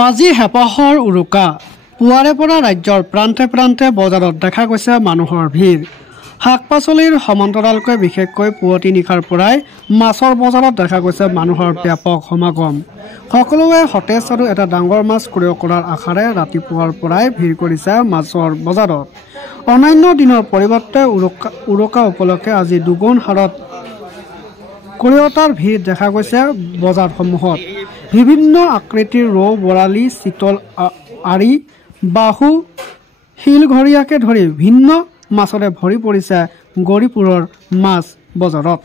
আজি হেপাহৰ উৰুকা পুৱাৰে পৰা ৰাজ্যৰ প্ৰান্তে প্ৰান্তে বজাৰত দেখা গৈছে মানুহৰ ভিৰ। শাক পাচলিৰ সমান্তৰালকৈ বিশেষকৈ পুৱতি নিশাৰ পৰাই মাছৰ বজাৰত দেখা গৈছে মানুহৰ ব্যাপক সমাগম। সকলোৱে সতেজ আৰু এটা ডাঙৰ মাছ ক্ৰয় কৰাৰ আশাৰে ৰাতিপুৱাৰ পৰাই ভিৰ কৰিছে মাছৰ বজাৰত। অন্যান্য দিনৰ পৰিৱৰ্তে উৰুকা উপলক্ষে আজি দুগুণ হাৰত ক্ৰেতাৰ ভিৰ দেখা গৈছে বজাৰসমূহত। বিভিন্ন আকৃতিৰ ৰৌ, বৰালি, চিতল, আৰি, বাহু, শিলঘৰীয়াকে ধৰি ভিন্ন মাছৰে ভৰি পৰিছে গৌৰীপুৰৰ মাছ বজাৰত।